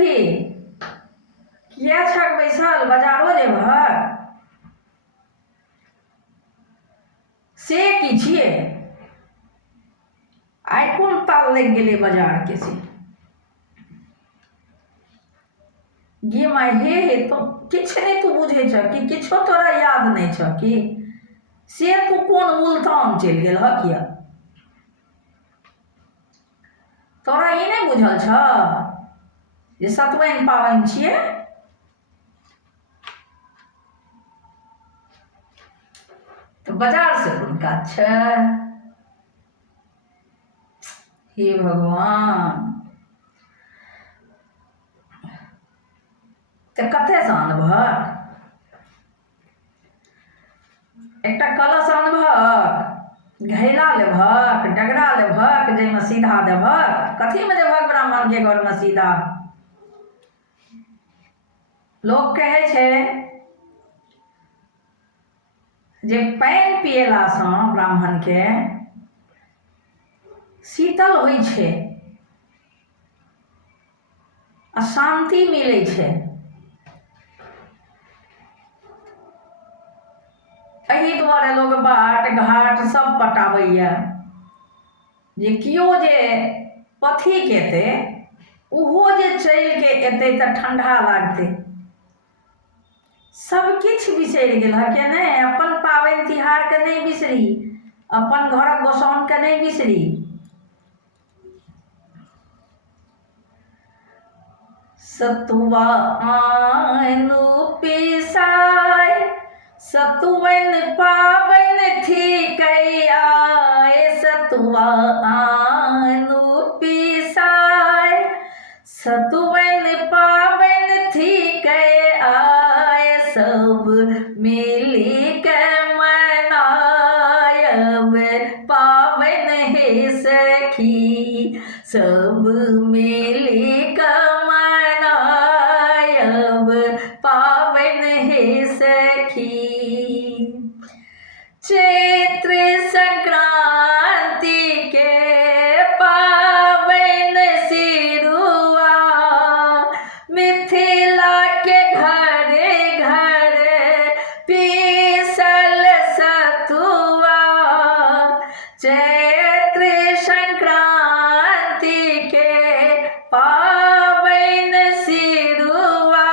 सखी किया छक बैसल बाजारो जेबह से की छियै आइ कोन ताल लग गेलै बाजार के से गे माय हे तो किछ नहीं तू बुझे छ कि किछो तोरा याद नहीं छ कि से तू कोन मुल्तान चल गेल ह किया तोरा ये नहीं बुझल छ जे सतवैन पाबनि छियै तो बाजार से कोन काज छै हे भगवान तो कते से आनबहक एकटा कलश आनबहक घैला लेबहक डगरा लेबहक जाहिमे सीधा देबहक कथीमे देबहक ब्राह्मण के घर में सीधा लोग कहै छै जे पानि पियलासँ ब्राह्मण के शीतल होइ छै आ शांति मिलै छै एहि दुआरे लोग बाट घाट सब पटाबैया जे कियो जे पथिक एतै ओहो जे चलि के एतै तऽ ठंडा लागतै सब किछु बिसरि गेल है के नहीं अपन पाबनि तिहार के नहीं बिसरी अपन घरक गोसाउन के नहीं बिसरी सतुआ आनु पिसाय सतुवन पाबनि थी आए सतुआ आनु पिसाय सतुवन पाबनि थी आए सब मिली के मनायब पाबनि हे सखी सब मिली के मनायब पाबनि हे सखी चैत्र संक्रांति के पाबनि सिरुआ मिथिला के घरे घरे पीसल सतुआ चैत्र संक्रांति के पाबनि सिरुआ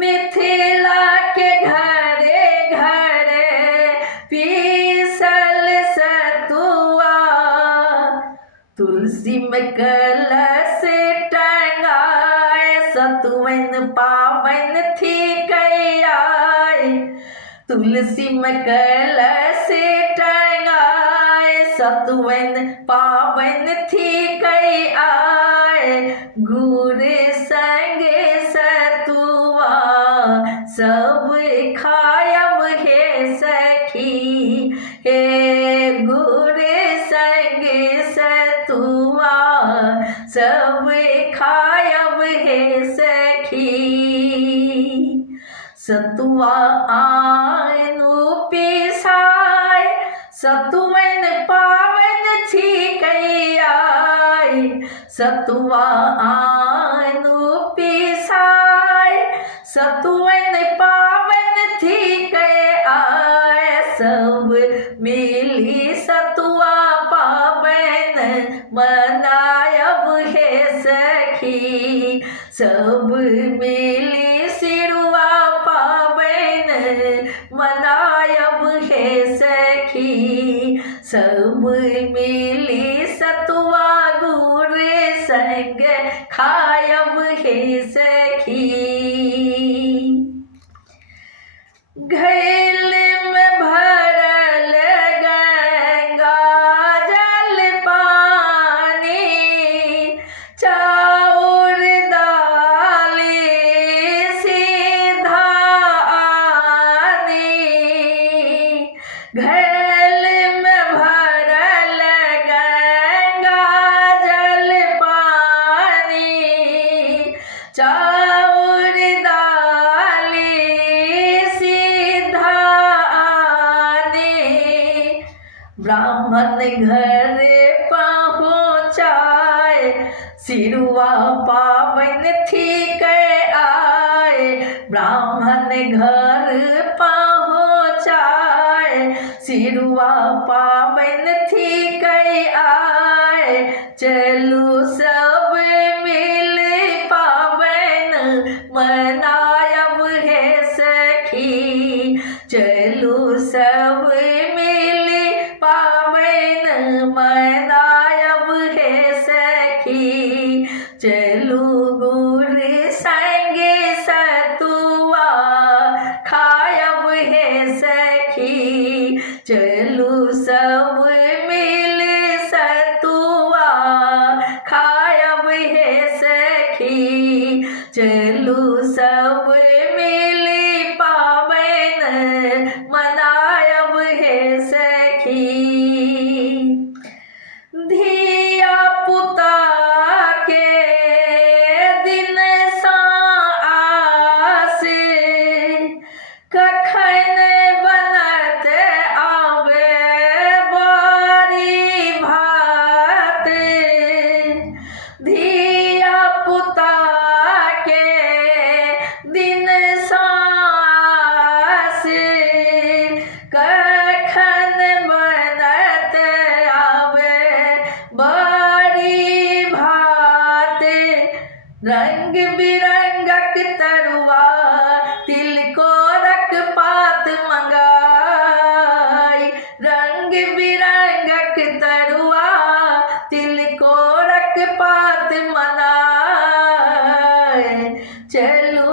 मिथिला के घरे घरे पीसल सतुआ तुलसी में कलश टंगाए सतुवन पाबनि थी आए तुलसी में कलश टंगाए सतुवन पाबनि थी आए गुड़ संगे सतुआ सब खायब हे सखी हे गुड़ संगे सतुआ सब खायब हे सखी सतुआ आनु पिसाय सतुवन पाबनि थी आए सतुआ आनु पिसाय सतुवन पाबनि थी आए सब मिली सतुआ पाबनि मनायब हे सखी सब मिली सिरुआ पाबनि मनायब हे सखी सब मिली सतुआ गुड़ संग खायब हे सखी घैल में भरल गंगा जल पानी चाउर दालि सीधा आनी घैल में भरल गंगा जल पानी चाउर दालि सीधा पाबन थी कै आए, ब्राह्मण घर पहुँचाए। सिरुआ पाबन थी कै आए, चलू सब मिल पाबन मनायब है सखी। चलू सब मिल पाबन मनायब है सखी। चलू गुर संगे सतुआ खायब है सखी। चलू सब मिल सतुआ खायब है सखी। चलू सब मिल पाबन मनायब है सखी। धिया पुता के दिन सा आसे, कखन बनत आवे बारी भात। धिया पुता के दिन सा आसे, कखन बनत आवे बारी भात। रंग बिरंगक तरुआ तिलकोरक पात मंगाई। रंग बिरंगक तरुआ तिलकोरक पात मनाए। चलू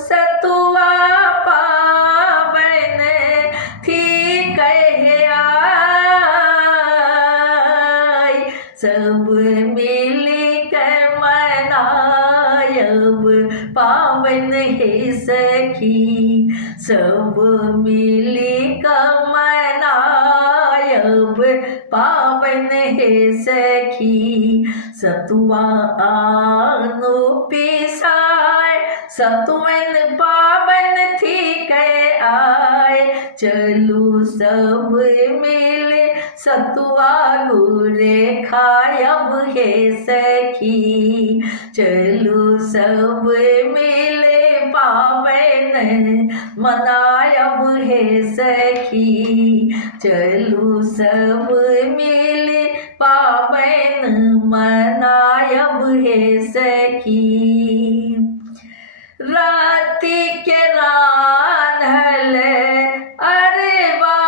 सतुआ पाबन थी कह आई, सब मिल के मनायब पाबन है सखी। सब मिल के मनायब पाबन है सखी। सतुआ आनो पिसाय, सतुअन पाबन थी कै आए। चलू सब मिल सतुआ गुरे खायब है सखी। चलू सब मिल पाबन मनायब है सखी। चलू सब मिल पाबन मनायब है सखी। राति के रान्हल अरबा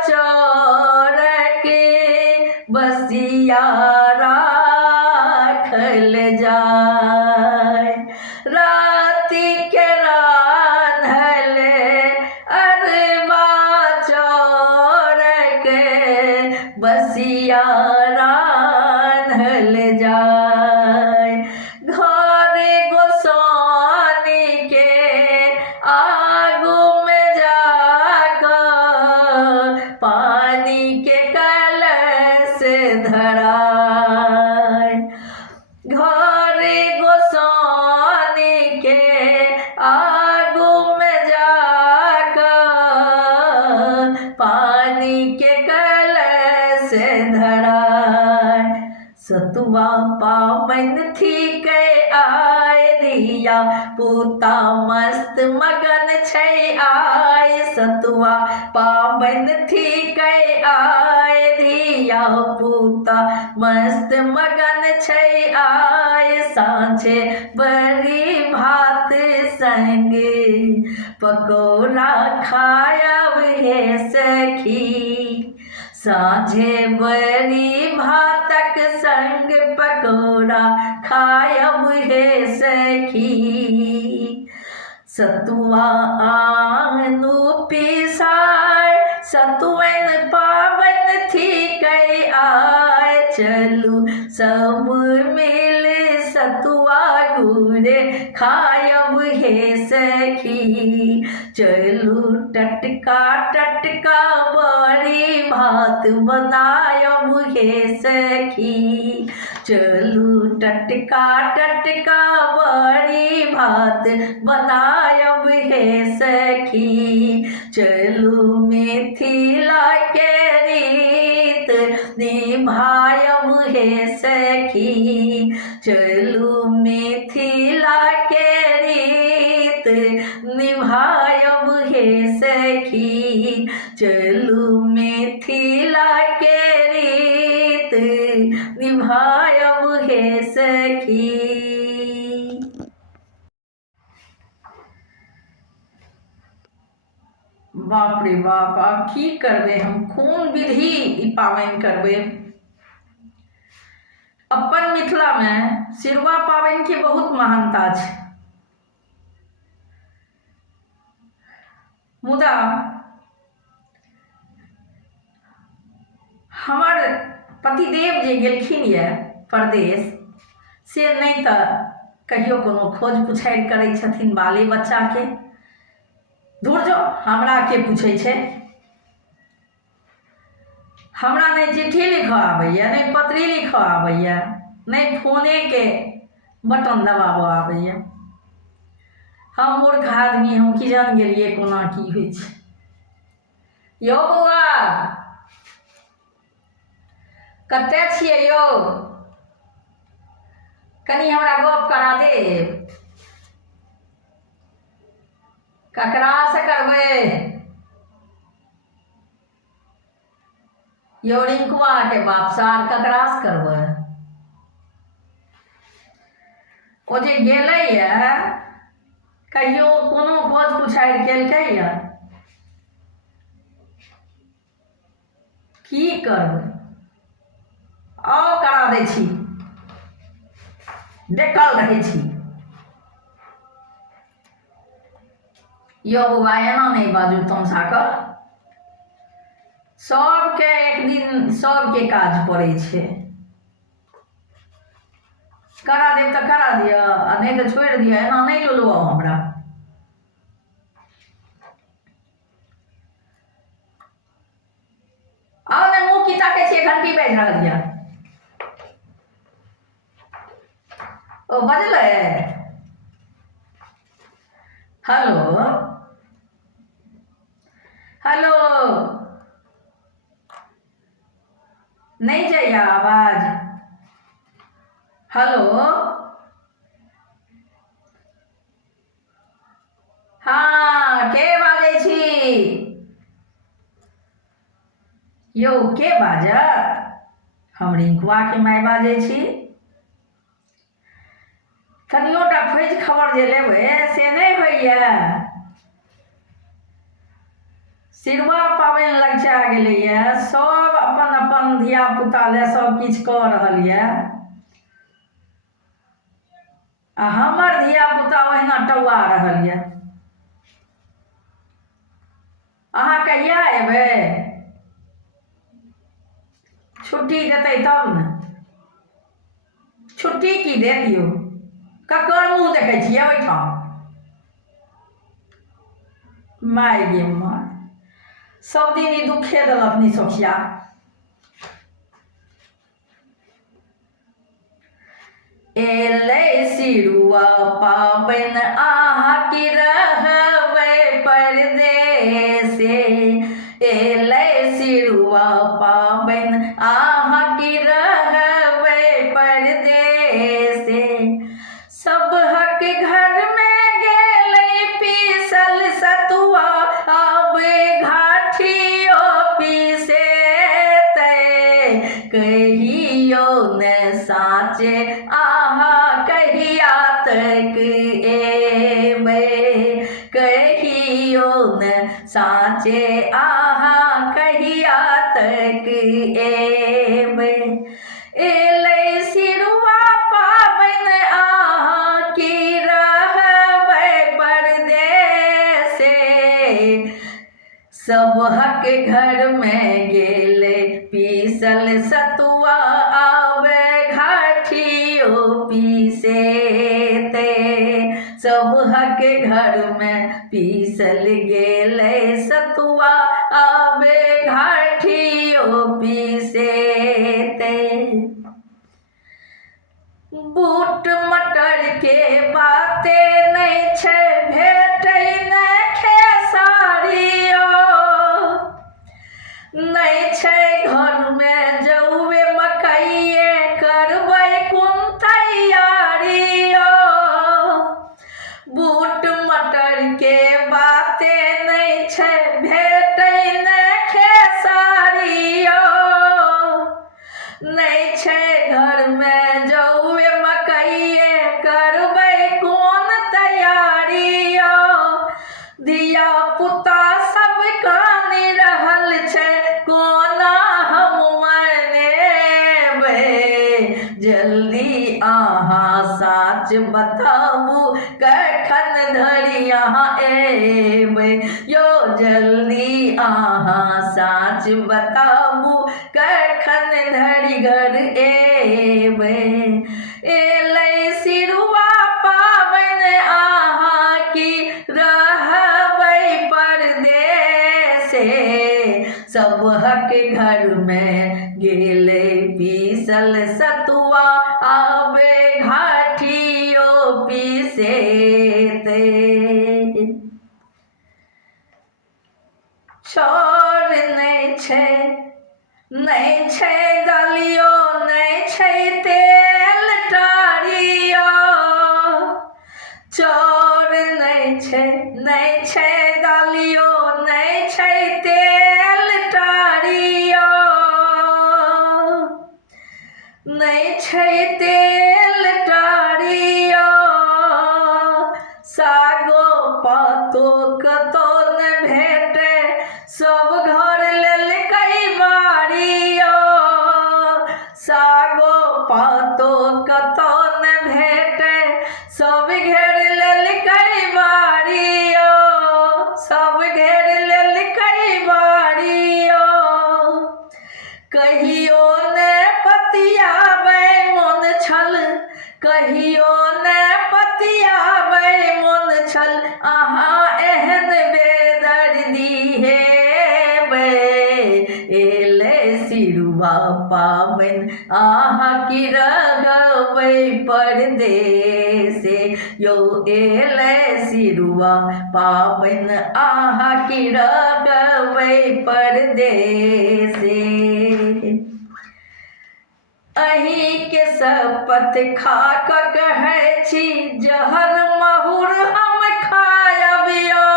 चौर के, बसिया राखल जाय। राति के रान्हल अरबा चौर के, बसिया रान्हल जाय। घर गोसानी के आगू में जाकर, पानी के कलश धराय। घर गोसानी के आगू में जाकर, पानी के कलश धराय। सतुआ पाबन थी कै आए, धिया पुता मस्त मगन छै आए। सतुआ पाबन थी कै आए, धिया पुता मस्त मगन छै आए। साँझे बड़ी भात संग पकौड़ा खायब है सखी। साँझे बड़ी भातक संग पकौड़ा खायब है सखी। सतुआ आनु पिसाय, सतुअन पाबन थी कै आए। चलू सब मिल सतुआ गुरे खायब है सखी। चलू टटका टटका बड़ी भात बनायब है सखी। चलू टटका टटका बड़ी भात बनायब है सखी। चलू मिथिला के रीत निभायब है सखी। चलू मिथिला चलू मिथिला के रीत निभायब हे सखी। बाप रे बाप, आब की करबै हम, कोन विधि ई पाबनि करबै। अपन मिथिलामे सिरुआ पाबनिके बहुत महानता छै, मुदा हमर पतिदेव जे गेलखिन यऽ परदेश, से नहि तऽ कहियो कोनो खोज पुछारि करै छथिन बाले बच्चाके। दूर जो, हमरा के पूछै छै। हमरा नहि चिट्ठी लिखऽ आबैए, नहि पत्री लिखऽ आबैए, नहि फोनेके बटन दबाबऽ आबैए। हम मूर्ख आदमी, हम की जान गेलियै कोना की होइ छै। यौ बौआ, कतऽ छियै यौ? कनी हमरा गप करा देब। ककरासँ करबै यौ? रिंकुआके बापसँ आर ककरासँ करबै? ओ जे गेलैए, कहियो कोनो खोज पुछारि केलकैए? की करबै? आउ करा दै छी, देखल रहै छी। यौ बौआ, एना नहि बाजू तमसा कऽ। सबके एक दिन सबके काज पड़ै छै। करा देब तऽ करा दिअ, आ नहि तऽ छोड़ि दिअ। एना नहि लुलुआउ हमरा। आउ ने, मुँह की ताकै छियै? घंटी बाजि रहल यऽ। ओ बजलै। हेलो हेलो, नहीं जाइए आवाज? हेलो, हाँ, के बाजै छी? यौ के बाजत? हम रिंकुआके माय बाजै छी। कनियोटा खोज खबर जे लेबै से नहि होइए। सिरुआ पाबनि लगचा गेलैए, सब अपन अपन धियापुता लए सब किछु कऽ रहल यऽ, आ हमर धियापुता ओहिना टौआ रहल यऽ। अहाँ कहिया एबै? छुट्टी देतै तब ने। छुट्टी की देत यौ? ककर मुँह देखै छियै ओहिठाम? माय गे माय, सब दिन ई दुखे देलक निसोखिया। एलै सिरुआ पाबनि अहाँ की रहबै परदेसे। एलै सिरुआ पाबनि अहाँ की रहबै परदेसे। सबहक घरमे गेलै पीसल सतुआ, अब घाठियो पीसेतै। कहियो ने साँचे अहाँ कहिया तक एबै? कहियो ने साँचे अहाँ कहिया तक एबै? एलै सिरुआ पाबनि अहाँ की रहबै परदेसे। सबहक घरमे गेलै पीसल सतुआ, आबै घाठियो पीसेतै। सबहक घरमे पीसल गेलै सतुआ, आबै घाठियो पीसेतै। बूट मटर के बाते नहीं छै, भेटै ने खेसारियो। नहीं छै घर में जौवे मकइये, करबै कोन तैयारियो। बूट मटर के बाते नहीं छै, भेटै ने साच बताबू कखन धरि यहाँ एबै यो जल्दी अहाँ साच बताबू कखन धरि घर एबै एलै सिरुआ पाबनि अहाँ की रहबै परदेसे सबहक घर में गेले पीसल सतुआ आबे घाटियो पीसेते चाउर नहि छै दालियो नहि छै तेल टारियो चाउर नहि छै दालियो नहि छै तेल टारियो नहि छै तेल टारियो सागो पातो कतो न भेटै सब घर लेलकै बारियो सागो पातो कतो न भेटै सब घेर लेलकै बारियो सब घेर लेलकै बारियो कहियो ने पतियाबै मोन छल कहियो ने पतियाबै मोन छल अहाँ एहन बेदर्दी हेबै एलै सिरुआ पाबनि अहाँ की रहबै परदेसे यौ एलै सिरुआ पाबनि अहाँ की रहबै परदेसे अहीं के शपथ खा कऽ कहै छी जहर माहुर हम खायब यौ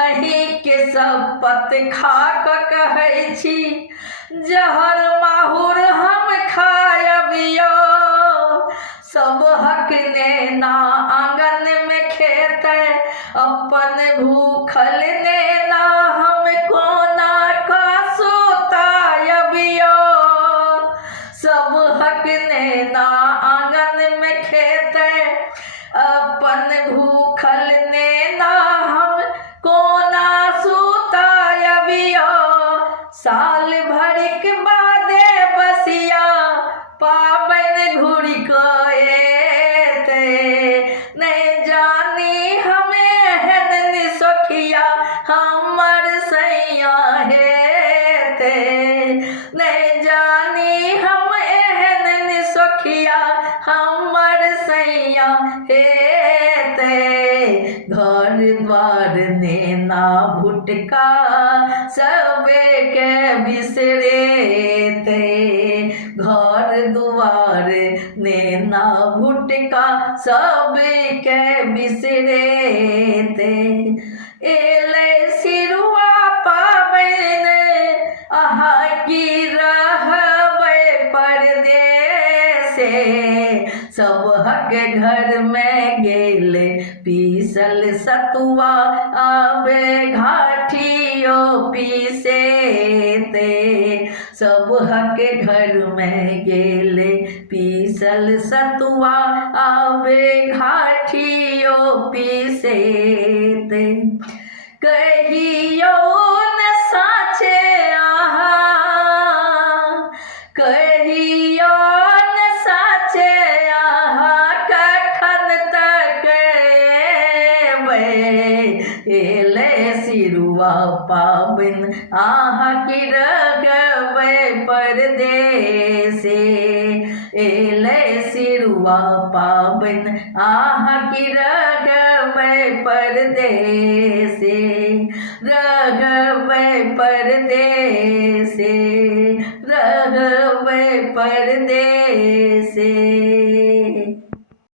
अहीं के शपथ खा कऽ कहै छी जहर माहुर हम खायब यौ सबहक नेना आंगन में खेतै अपन भूखल नेना हम कोना कऽ सुतायब यौ सबहक नेना आंगन में खेतै अपन भूखल नेना हम कोना सुतायब यौ साल भरिक बादे बसिया पाबनि घुरि कऽ एतै नहि जानी हमे एहन निसोखिया हमर सैया हेतै नहि जानी हम एहन निसोखिया हमर सैया हेतै घर द्वार नेना भुटका सबके बिसरेतै घर दुआर नेना भुटका सबके बिसरेतै एलै सिरुआ पाबनि अहाँ की रहबै परदेसे सबहक घर में गेलै पीसल सतुआ आबे घाटियो पीसेते सबहक घर में गेले पीसल सतुआ आबे घाटियो पीसेते कहियो न साचे अहाँ कहियो न साचे अहाँ कखन तक एलै सिरुआ पाबनि अहाँ की रहबै परदेसे एलै सिरुआ पाबनि अहाँ की रहबै परदेसे रहबै परदेसे रहबै परदेसे।